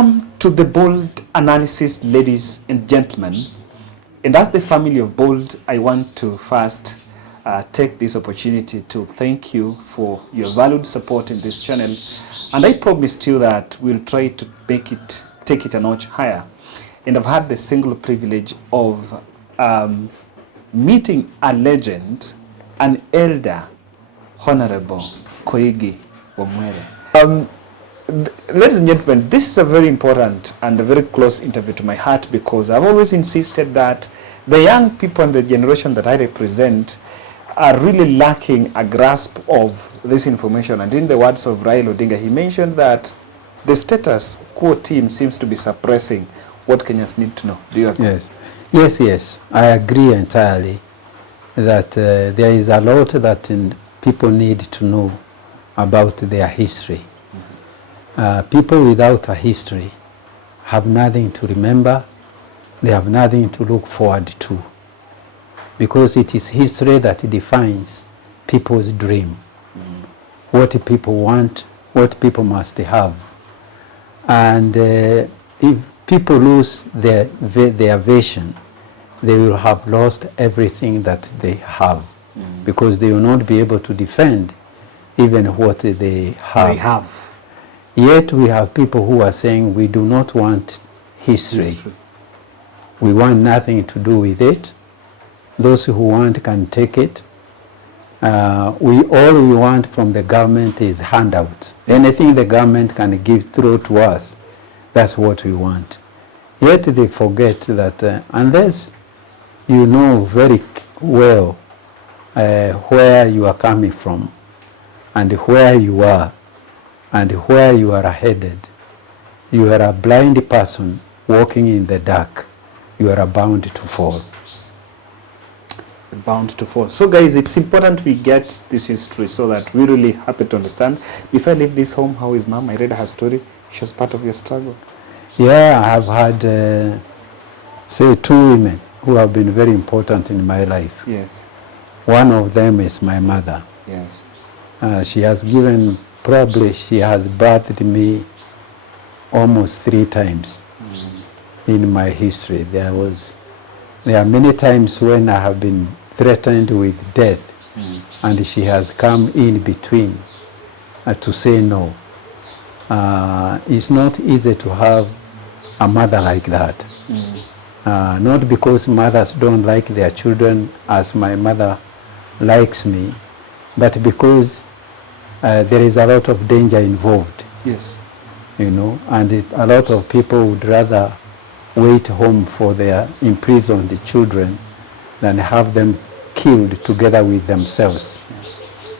Welcome to the Bold Analysis, ladies and gentlemen. And as the family of Bold, I want to first take this opportunity to thank you for your valued support in this channel. And I promised you that we'll try to take it a notch higher. And I've had the single privilege of meeting a legend, an elder, Honorable Koigi Wamwere. Ladies and gentlemen, this is a very important and a very close interview to my heart, because I've always insisted that the young people and the generation that I represent are really lacking a grasp of this information. And in the words of Raila Odinga, he mentioned that the status quo team seems to be suppressing what Kenyans need to know. Do you agree? Yes. I agree entirely that there is a lot that people need to know about their history. People without a history have nothing to remember, they have nothing to look forward to, because it is history that defines people's dream, what people want, what people must have. And if people lose their vision, they will have lost everything that they have, because they will not be able to defend even what they have. Yet we have people who are saying we do not want history. We want nothing to do with it. Those who want can take it. All we want from the government is handouts. Anything the government can give through to us, that's what we want. Yet they forget that unless you know very well where you are coming from and where you are, and where you are headed, you are a blind person walking in the dark. You are bound to fall. Bound to fall. So guys, it's important we get this history so that we really happy to understand. Before I leave this home, how is mom? I read her story. She was part of your struggle. Yeah, I have had, say, 2 women who have been very important in my life. Yes. One of them is my mother. Yes. She has given, probably she has birthed me almost 3 times in my history. There are many times when I have been threatened with death, and she has come in between to say no. It's not easy to have a mother like that. Not because mothers don't like their children as my mother likes me, but because there is a lot of danger involved. Yes. You know, and a lot of people would rather wait home for their imprisoned children than have them killed together with themselves. Yes.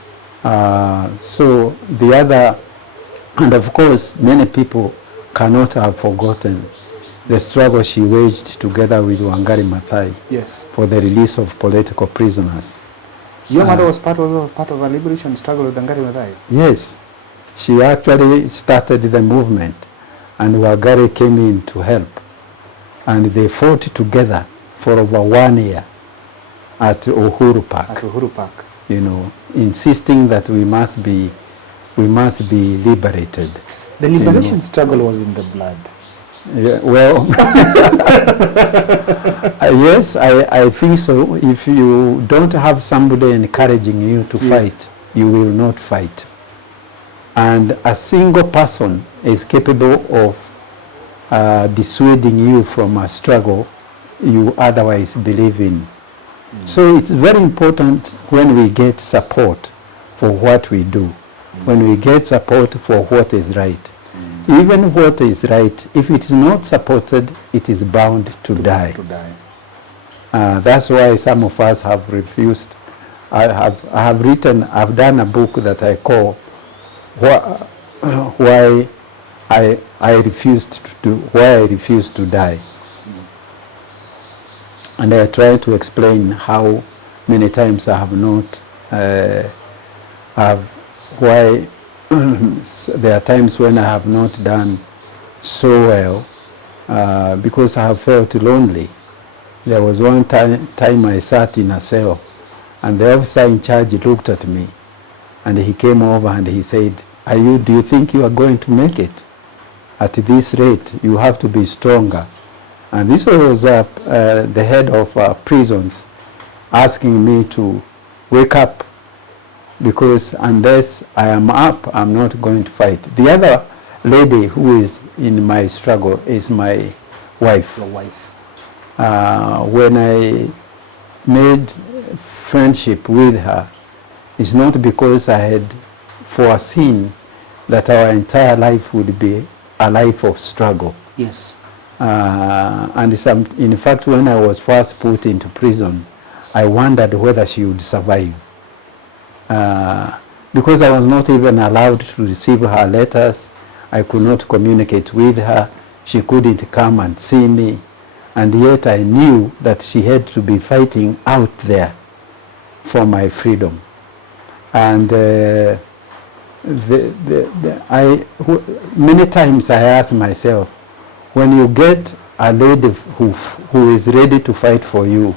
So the other, and of course many people cannot have forgotten the struggle she waged together with Wangari Maathai. Yes. For the release of political prisoners. Your mother was part of a liberation struggle with Wangari Maathai? Yes. She actually started the movement, and Wangari came in to help. And they fought together for over 1 year at Uhuru Park. At Uhuru Park. You know, insisting that we must be liberated. The liberation struggle was in the blood. Yeah, well, yes, I think so. If you don't have somebody encouraging you to fight, you will not fight. And a single person is capable of dissuading you from a struggle you otherwise believe in. So it's very important when we get support for what we do, when we get support for what is right. Even what is right, if it is not supported, it is bound to die. That's why some of us have refused. I've done a book that I call Why I Refused to Die. And I try to explain how many times I have not, why there are times when I have not done so well because I have felt lonely. There was one time I sat in a cell, and the officer in charge looked at me, and he came over and he said, do you think you are going to make it? at this rate, you have to be stronger. And this was the head of prisons asking me to wake up, because unless I am up, I'm not going to fight. The other lady who is in my struggle is my wife. Your wife. When I made friendship with her, it's not because I had foreseen that our entire life would be a life of struggle. Yes. And in fact, when I was first put into prison, I wondered whether she would survive. Because I was not even allowed to receive her letters, I could not communicate with her, she couldn't come and see me, and yet I knew that she had to be fighting out there for my freedom. And many times I ask myself, when you get a lady who is ready to fight for you,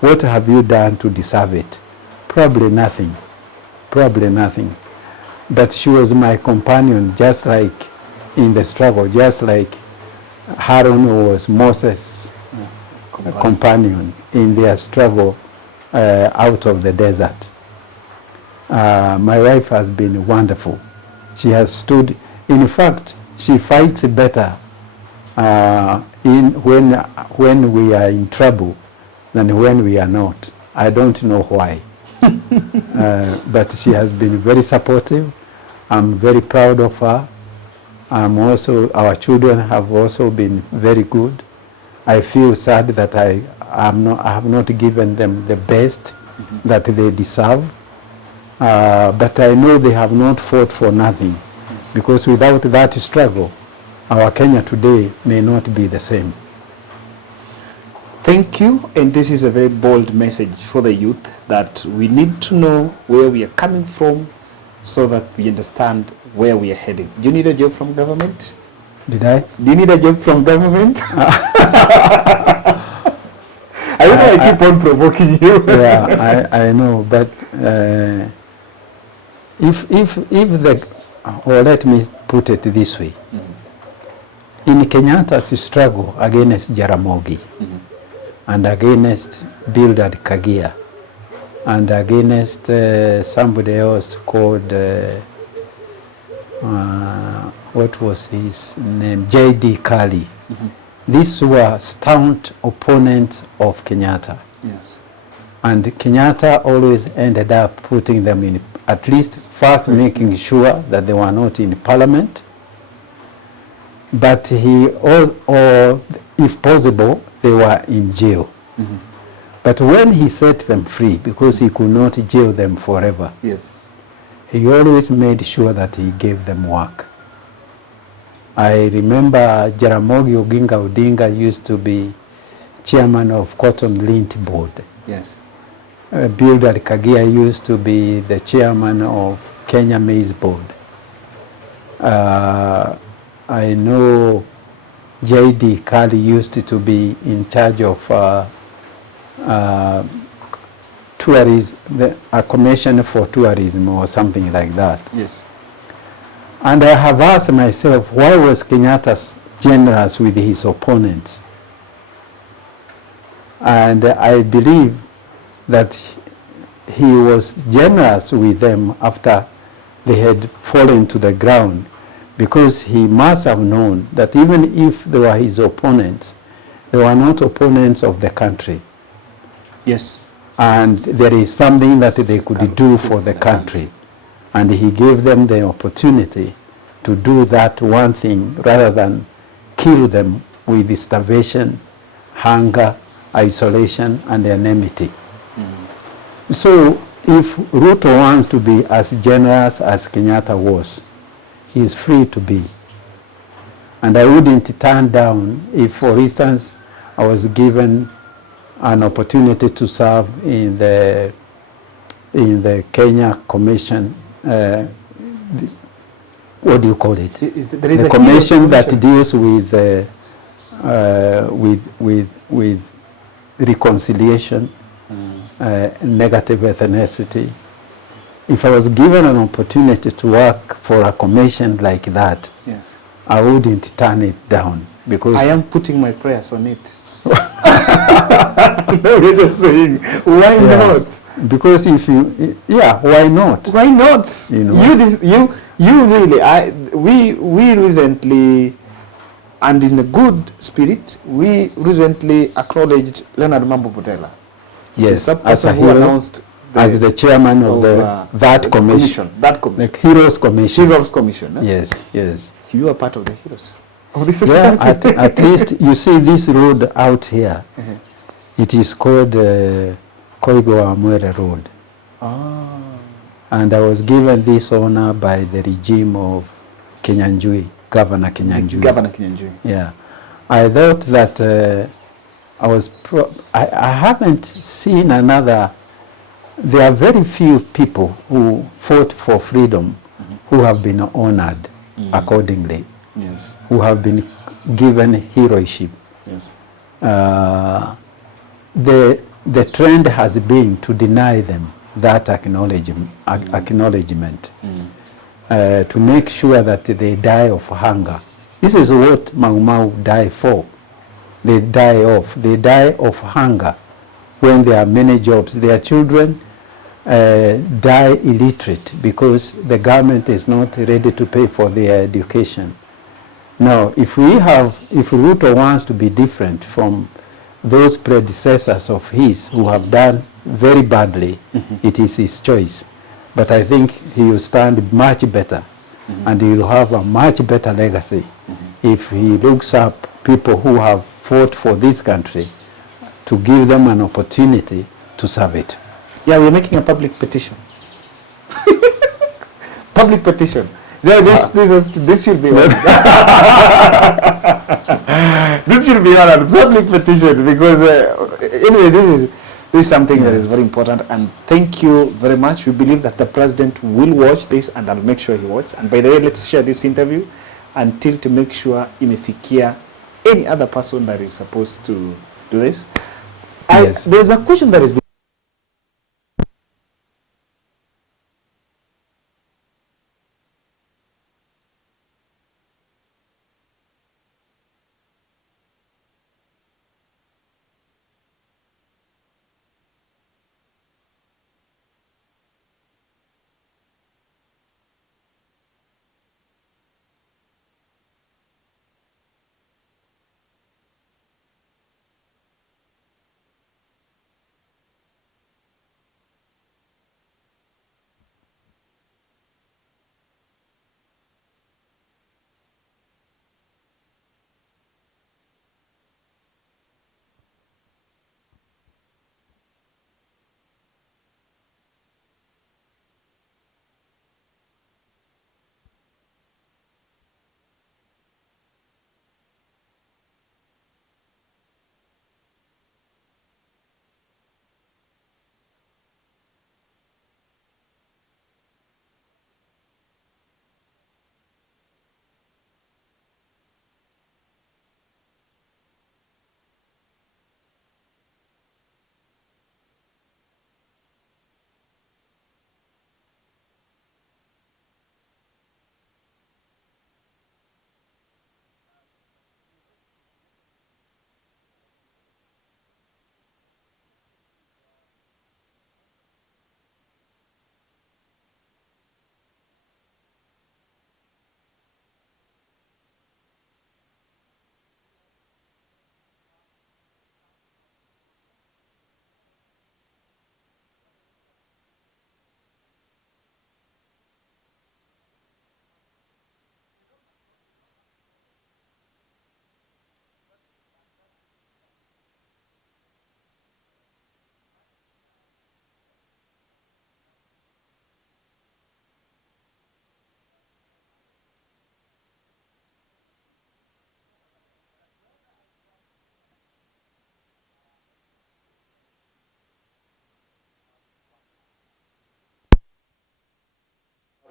what have you done to deserve it? Probably nothing. Probably nothing. But she was my companion, just like in the struggle, just like Aaron was Moses' companion in their struggle out of the desert. My wife has been wonderful. She has stood, in fact, she fights better when we are in trouble than when we are not. I don't know why. But she has been very supportive. I'm very proud of her. Our children have also been very good. I feel sad that I have not given them the best that they deserve. But I know they have not fought for nothing. Yes. Because without that struggle, our Kenya today may not be the same. Thank you, and this is a very bold message for the youth, that we need to know where we are coming from so that we understand where we are heading. Do you need a job from government? Did I? Do you need a job from government? I know I keep on provoking you. Yeah, I know, but let me put it this way. In Kenyatta's struggle against Jaramogi, and against blunders-Koigi, and against somebody else called, what was his name? J.D. Kali. These were staunch opponents of Kenyatta. Yes. And Kenyatta always ended up putting them in, at least first making sure that they were not in parliament, but or if possible, they were in jail. But when he set them free, because he could not jail them forever, yes, he always made sure that he gave them work. I remember Jaramogi Oginga Odinga used to be chairman of Cotton Lint Board. Yes. Blunders-Koigi used to be the chairman of Kenya Maize Board. I know J.D. Kali used to be in charge of tourism, a commission for tourism or something like that. Yes. And I have asked myself, why was Kenyatta generous with his opponents? And I believe that he was generous with them after they had fallen to the ground, because he must have known that even if they were his opponents, they were not opponents of the country. Yes. And there is something that they could do for the country. And he gave them the opportunity to do that one thing rather than kill them with starvation, hunger, isolation, and enmity. So if Ruto wants to be as generous as Kenyatta was, he is free to be. And I wouldn't turn down if, for instance, I was given an opportunity to serve in the Kenya Commission. What do you call it? The commission that deals with reconciliation, negative ethnicity. If I was given an opportunity to work for a commission like that, yes, I wouldn't turn it down because I am putting my prayers on it. No, we're just saying, why not? Because if you, why not? Why not? You know, you really, we recently, and in a good spirit, we recently acknowledged Leonard Mambo Butela. Yes, as a hero, announced as the chairman of that commission, the Heroes Commission. Heroes Commission. Yes, yes. You are part of the heroes. Oh, this is at least you see this road out here. It is called Wamwere-Part Road. And I was given this honor by the regime of Kinyanjui, Governor Kinyanjui. Governor Kinyanjui. Yeah. I thought that I haven't seen another. There are very few people who fought for freedom who have been honored accordingly. Yes. Who have been given heroship. Yes. The trend has been to deny them that acknowledgement, to make sure that they die of hunger. This is what Mau Mau die for. They die of hunger when there are many jobs. Their children die illiterate because the government is not ready to pay for their education. Now, if Ruto wants to be different from those predecessors of his who have done very badly, it is his choice. But I think he will stand much better and he will have a much better legacy if he looks up people who have fought for this country to give them an opportunity to serve it. Yeah, we're making a public petition. Public petition. Yeah, this should be one. This should be a public petition because anyway, this is something that is very important, and thank you very much. We believe that the president will watch this, and I'll make sure he watches. And by the way, let's share this interview until to make sure imefikia any other person that is supposed to do this. Yes. There's a question that is being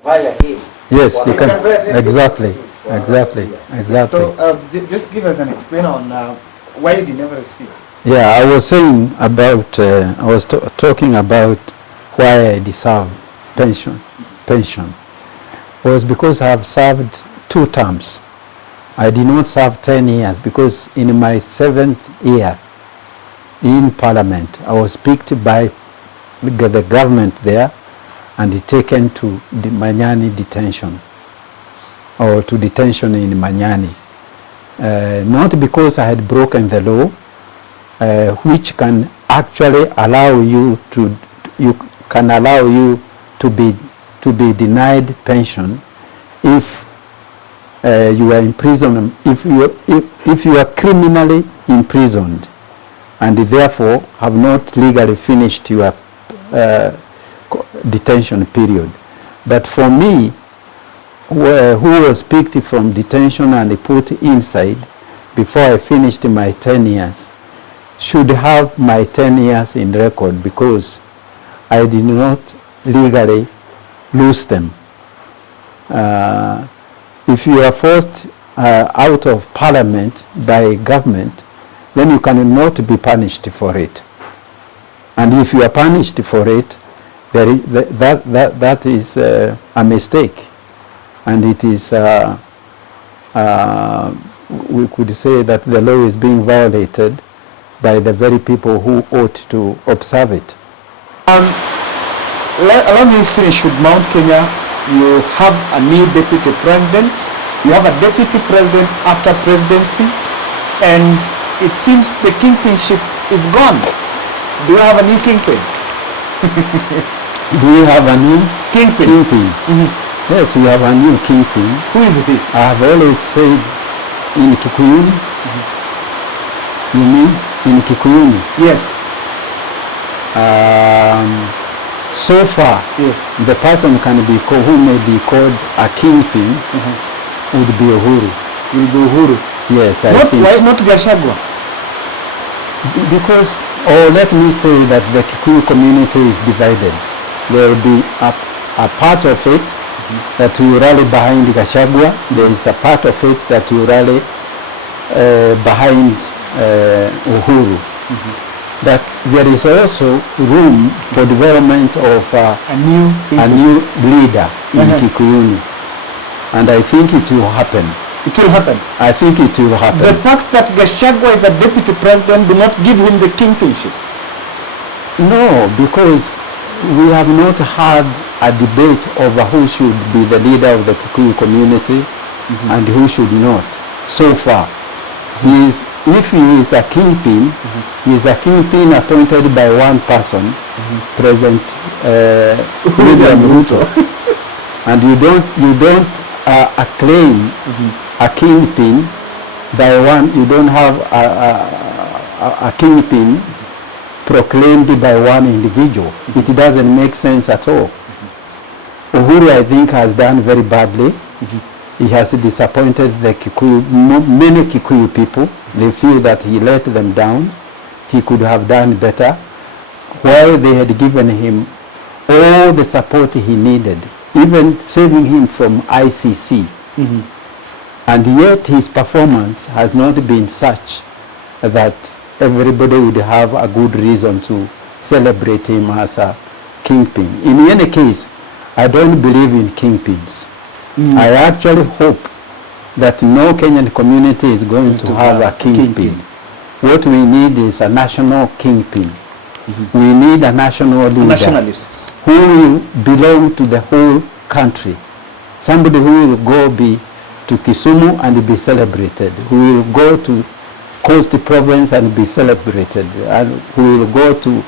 via him. Yes, you can. Exactly. So just give us an explainer on why you never received. Yeah, I was saying about, I was talking about why I deserve pension. Was because I have served 2 terms I did not serve 10 years because in my 7th year in Parliament, I was picked by the government there and taken to the Manyani detention, or to detention in Manyani. Not because I had broken the law, which can actually allow you to be denied pension if you are imprisoned, if you are criminally imprisoned and therefore have not legally finished your detention period. But for me, who was picked from detention and put inside before I finished my 10 years, should have my 10 years in record because I did not legally lose them. If you are forced out of Parliament by government, then you cannot be punished for it. And if you are punished for it, that is a mistake. And it is, we could say that the law is being violated by the very people who ought to observe it. Allow me to finish with Mount Kenya. You have a new deputy president. You have a deputy president after presidency, and it seems the kingpinship is gone. Do you have a new kingpin? Do you have a new kingpin? Mm-hmm. Yes, we have a new kingpin. Who is he? I have always said in Kikuyuni. You mean in Kikuyuni? Yes. So far, yes, the person who may be called a kingpin would be Uhuru. Will be Uhuru. Yes, I think. Why not Gachagua? Because, or let me say that the Kikuyu community is divided. There will be a part of it that will rally behind Gachagua. There is a part of it that will rally behind Uhuru. That there is also room for development of a new leader in Kikuyuni. And I think it will happen. It will happen. I think it will happen. The fact that Gachagua is a deputy president do not give him the kingpinship. No, because we have not had a debate over who should be the leader of the Kikuyu community and who should not. So far, if he is a kingpin, he is a kingpin appointed by one person, President William Ruto, and you don't acclaim a kingpin by one. You don't have a kingpin proclaimed by one individual. It doesn't make sense at all. Uhuru, I think, has done very badly. He has disappointed the many Kikuyu people. They feel that he let them down. He could have done better. While they had given him all the support he needed, even saving him from ICC. And yet his performance has not been such that everybody would have a good reason to celebrate him as a kingpin. In any case, I don't believe in kingpins. I actually hope that no Kenyan community is going to have a kingpin. What we need is a national kingpin. We need a national leader. Nationalists. Who will belong to the whole country. Somebody who will go to Kisumu and be celebrated. Who will go to Coast Province and be celebrated. And who will go to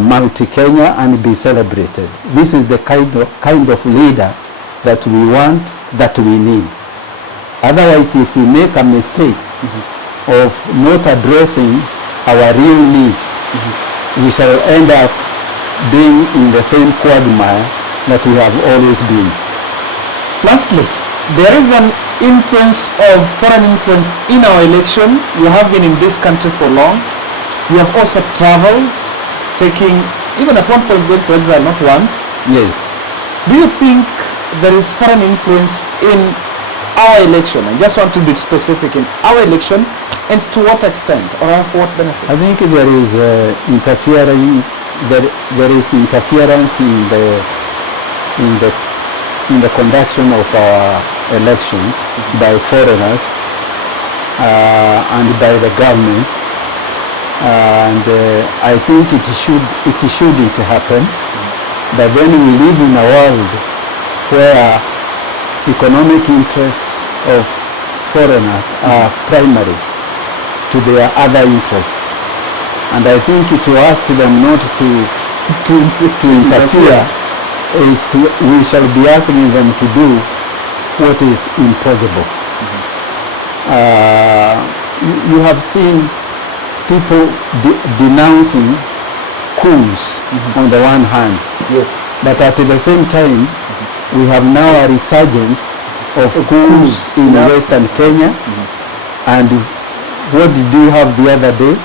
Mount Kenya and be celebrated. This is the kind of leader that we want, that we need. Otherwise, if we make a mistake of not addressing our real needs, we shall end up being in the same quagmire that we have always been. Lastly, there is an influence of foreign influence in our election. You have been in this country for long. You have also traveled, taking, even at one point going to exile, not once. Yes. Do you think there is foreign influence in our election? I just want to be specific, in our election, and to what extent, or for what benefit? I think there is interference in the in the conduction of our elections by foreigners and by the government, and I think it shouldn't happen. But then we live in a world where economic interests of foreigners are primary to their other interests, and I think to ask them not to interfere is we shall be asking them to do what is impossible. You have seen people denouncing coups on the one hand, Yes. but at the same time we have now a resurgence of coups in Western Kenya. And what did you have the other day?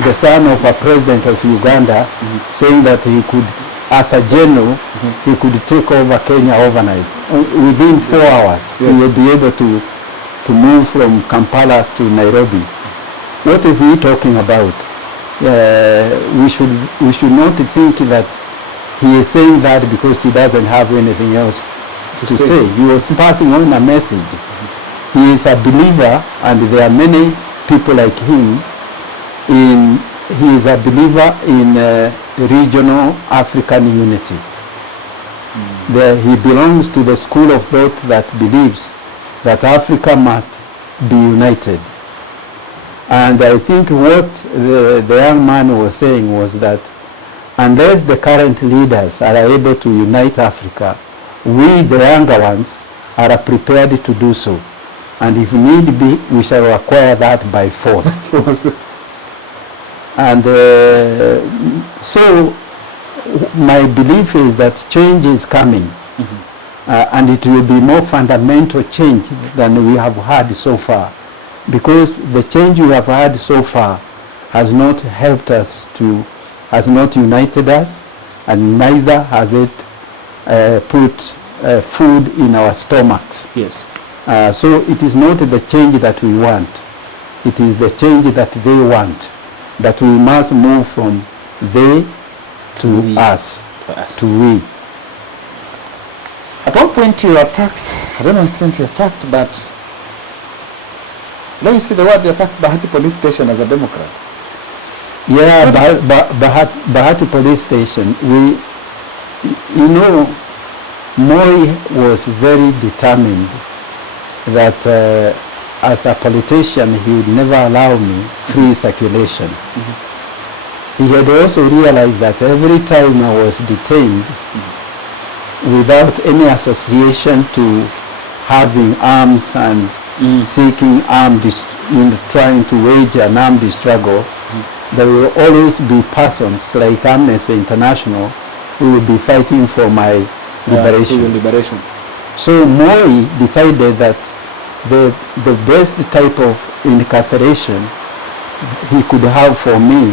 The son of a president of Uganda saying that he could, as a general, he could take over Kenya overnight. Within 4 hours, he will be able to move from Kampala to Nairobi. What is he talking about? We should not think that he is saying that because he doesn't have anything else to say. He was passing on a message. He is a believer, and there are many people like him. He is a believer in regional African unity. He belongs to the school of thought that believes that Africa must be united. And I think what the young man was saying was that unless the current leaders are able to unite Africa, we, the younger ones, are prepared to do so. And if need be, we shall acquire that by force. And so my belief is that change is coming. And it will be more fundamental change than we have had so far. Because the change we have had so far has not helped us has not united us, and neither has it put food in our stomachs. Yes. So it is not the change that we want. It is the change that they want. That we must move from they to we. us. To we. At one point you attacked, I don't know if you attacked, but now you see the word you attacked Bahati police station as a Democrat. Yeah, Bahati police station. Moi was very determined that as a politician he would never allow me free circulation. He had also realized that every time I was detained without any association to having arms and seeking trying to wage an armed struggle, there will always be persons like Amnesty International who will be fighting for my liberation. So Moi decided that the best type of incarceration he could have for me,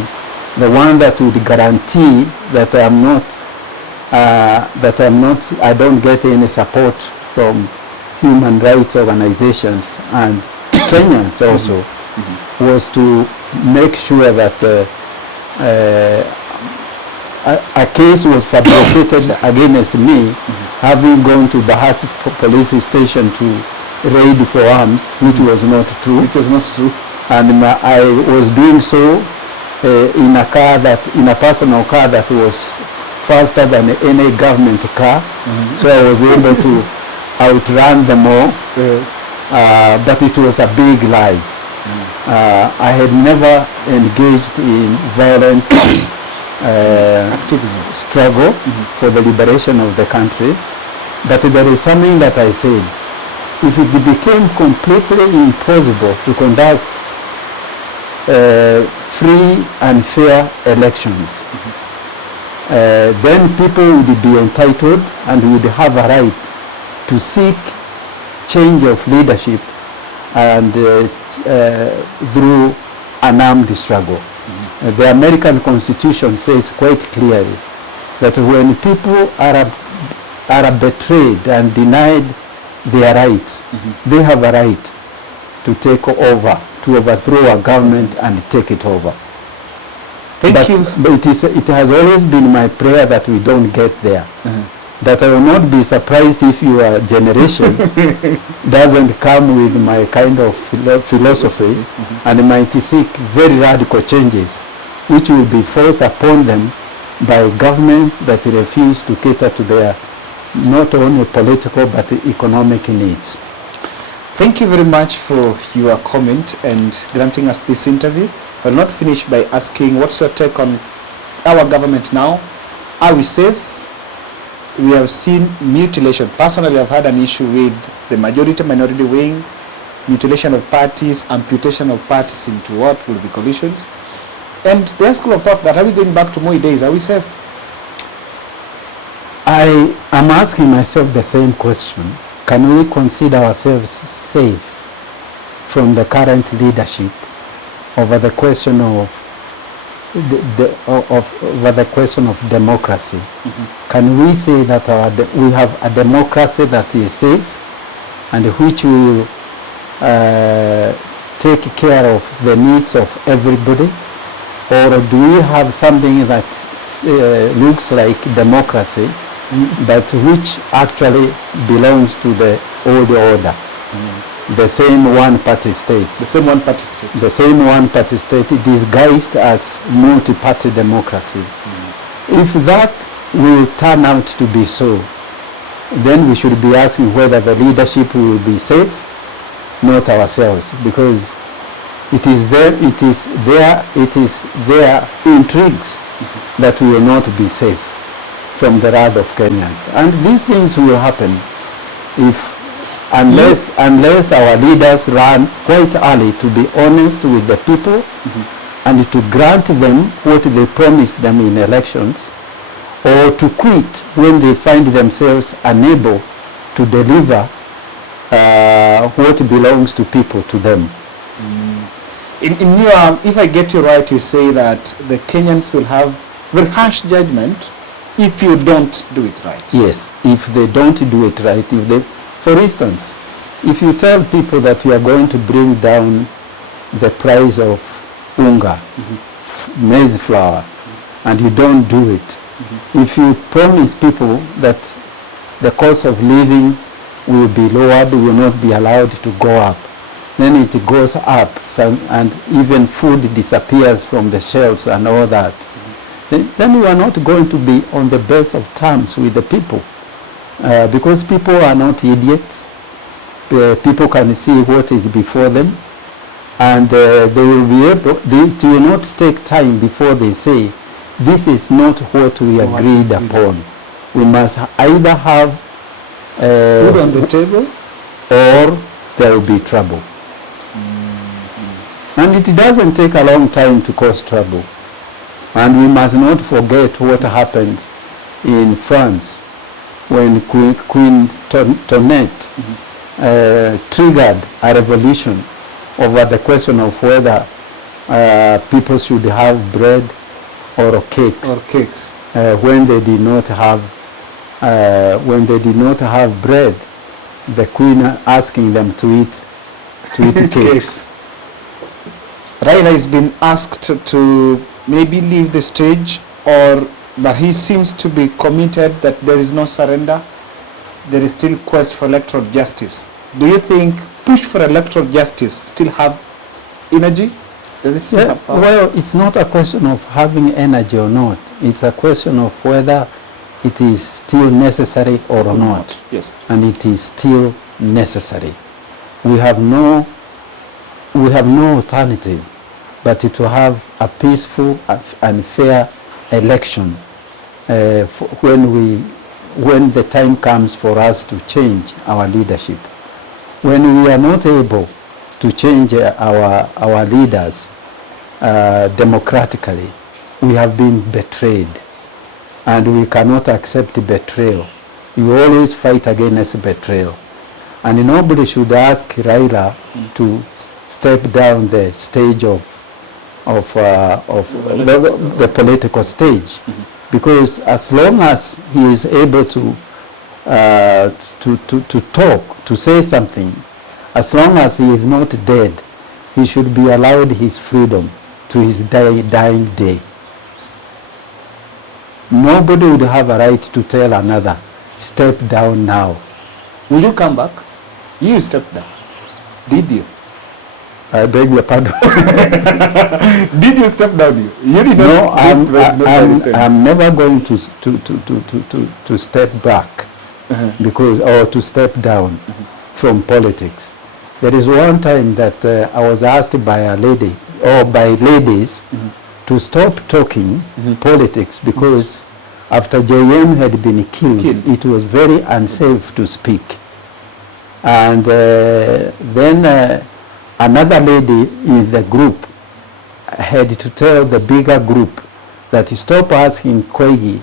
the one that would guarantee that I don't get any support from human rights organizations and Kenyans also, was to make sure that a case was fabricated against me, having gone to Bahati police station to raid for arms, which was not true. It was not true. And I was doing so in a personal car that was faster than any government car. So I was able to outrun them all. But it was a big lie. I had never engaged in violent struggle for the liberation of the country. But there is something that I said. If it became completely impossible to conduct free and fair elections, then people would be entitled and would have a right to seek change of leadership and through an armed struggle. The American Constitution says quite clearly that when people are betrayed and denied their rights, they have a right to take over, to overthrow a government and take it over. But it has always been my prayer that we don't get there. that I will not be surprised if your generation doesn't come with my kind of philosophy and might seek very radical changes, which will be forced upon them by governments that refuse to cater to their not only political but economic needs. Thank you very much for your comment and granting us this interview. I'll not finish by asking, what's your take on our government now? Are we safe? We have seen mutilation. Personally, I've had an issue with the majority-minority wing, mutilation of parties, amputation of parties into what will be coalitions. And there's school of thought that, are we going back to Moi days? Are we safe? I am asking myself the same question. Can we consider ourselves safe from the current leadership over the question of over the question of democracy? Can we say that we have a democracy that is safe and which will take care of the needs of everybody? Or do we have something that looks like democracy, but which actually belongs to the old order? The same one-party state. The same one-party state. The same one-party state disguised as multi-party democracy. If that will turn out to be so, then we should be asking whether the leadership will be safe, not ourselves, because it is their intrigues that we will not be safe from the wrath of Kenyans. And these things will happen unless our leaders learn quite early to be honest with the people and to grant them what they promised them in elections, or to quit when they find themselves unable to deliver what belongs to people to them. In your, if I get you right, you say that the Kenyans will have very harsh judgment if you don't do it right. Yes, if they don't do it right. For instance, if you tell people that you are going to bring down the price of unga, maize flour, and you don't do it, if you promise people that the cost of living will be lowered, will not be allowed to go up, then it goes up, and even food disappears from the shelves and all that, then you are not going to be on the best of terms with the people, because people are not idiots. People can see what is before them, and they will be able, it will not take time before they say, this is not what we agreed upon. We must either have food on the table, or there will be trouble. And it doesn't take a long time to cause trouble. And we must not forget what happened in France when Queen Tonette triggered a revolution over the question of whether people should have bread or cakes. When they did not have bread, the Queen asking them to eat cakes. Raila has been asked to maybe leave the stage, but he seems to be committed that there is no surrender. There is still quest for electoral justice. Do you think push for electoral justice still have energy? Does it still have power? Well, it's not a question of having energy or not. It's a question of whether it is still necessary or not. Yes. And it is still necessary. We have no alternative but to have a peaceful and fair election when the time comes for us to change our leadership. When we are not able to change our leaders democratically, we have been betrayed, and we cannot accept betrayal. You always fight against betrayal, and nobody should ask Raila to step down the stage of the political stage, because as long as he is able to talk, to say something, as long as he is not dead, he should be allowed his freedom to his dying day. Nobody would have a right to tell another step down now. Will you come back? You stepped down. Did you? I beg your pardon. Did you step down? You did No, not. I'm never going to step back because, or to step down from politics. There is one time that I was asked by a lady, or by ladies, to stop talking politics because after JM had been killed, it was very unsafe to speak. And then another lady in the group had to tell the bigger group that stop asking Koigi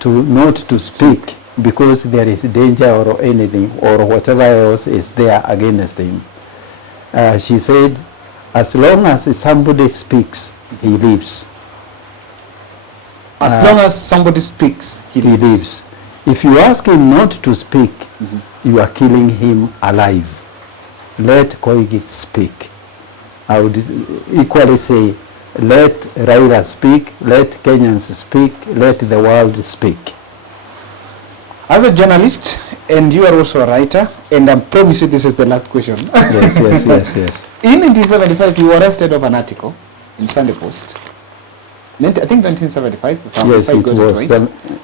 to not to speak because there is danger or anything or whatever else is there against him. She said, as long as somebody speaks, he lives. As long as somebody speaks, he lives. If you ask him not to speak, you are killing him alive. Let Koigi speak. I would equally say, let Raila speak, let Kenyans speak, let the world speak. As a journalist, and you are also a writer, and I promise you this is the last question. Yes. In 1975, you were arrested of an article in Sunday Post. I think 1975, yes, it was.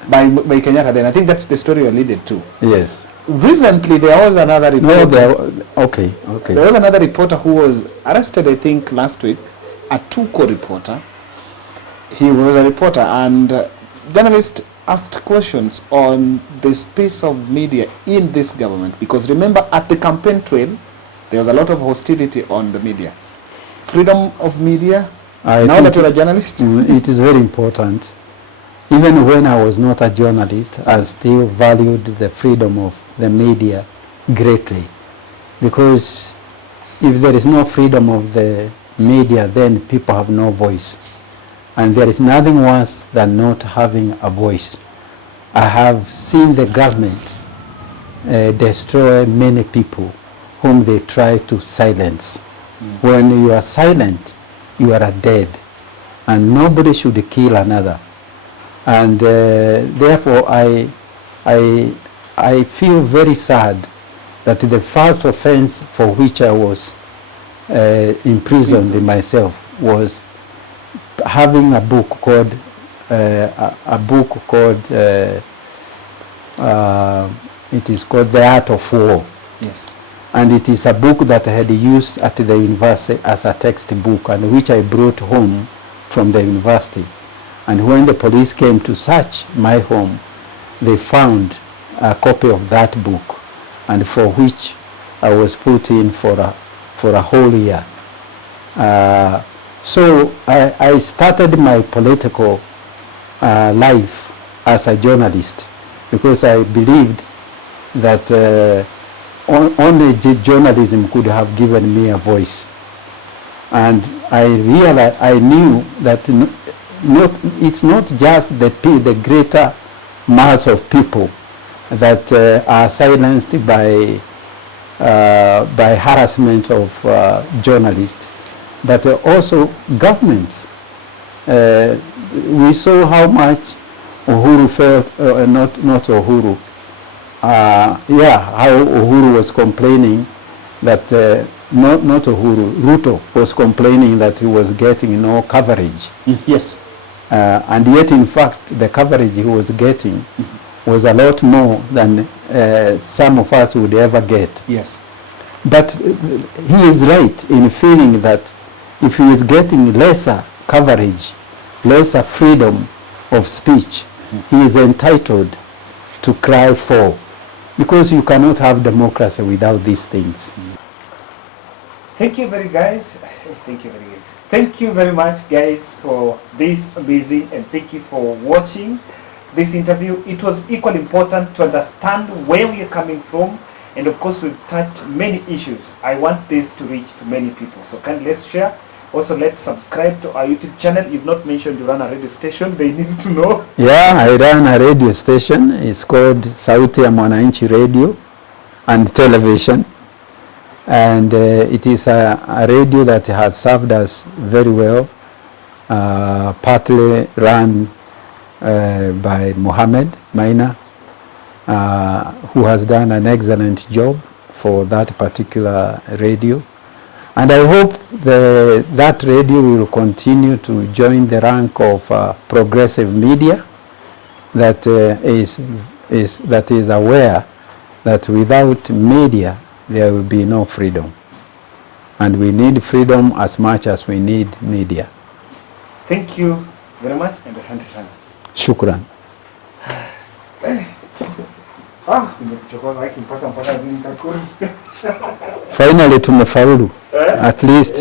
By Kenyatta then. I think that's the story you alluded to. Yes. Recently, there was another reporter. Okay. There was another reporter who was arrested, I think, last week, a Tuko reporter. He was a reporter, and journalists asked questions on the space of media in this government. Because remember, at the campaign trail, there was a lot of hostility on the media. Freedom of media, now that you're a journalist? It is very important. Even when I was not a journalist, I still valued the freedom of the media greatly. Because if there is no freedom of the media, then people have no voice. And there is nothing worse than not having a voice. I have seen the government destroy many people whom they try to silence. When you are silent, you are dead. And nobody should kill another. And therefore, I feel very sad that the first offense for which I was imprisoned myself was having a book called it is called The Art of War. Yes. And it is a book that I had used at the university as a textbook, and which I brought home from the university. And when the police came to search my home, they found a copy of that book, and for which I was put in for a whole year. So I started my political life as a journalist because I believed that only journalism could have given me a voice. And I realized, I knew that it's not just the greater mass of people that are silenced by harassment of journalists, but also governments. We saw how much Uhuru felt, not Uhuru, how Uhuru was complaining that, not Uhuru, Ruto was complaining that he was getting no coverage. Yes. And yet, in fact, the coverage he was getting was a lot more than some of us would ever get. Yes. But he is right in feeling that if he is getting lesser coverage, lesser freedom of speech, he is entitled to cry for, because you cannot have democracy without these things. Thank you very guys. Thank you very much guys for this amazing, and thank you for watching this interview. It was equally important to understand where we are coming from, and of course we've touched many issues. I want this to reach to many people, so let's share. Also, let's subscribe to our YouTube channel. You've not mentioned you run a radio station. They need to know. Yeah, I run a radio station. It's called Sauti ya Mwananchi Radio and Television. And it is a radio that has served us very well, partly run by Mohammed Maina, who has done an excellent job for that particular radio. And I hope that radio will continue to join the rank of progressive media that is aware that without media there will be no freedom. And we need freedom as much as we need media. Thank you very much and asante sana. Shukran. Nimechokoza hiki mpaka Finally tumefaulu. At least.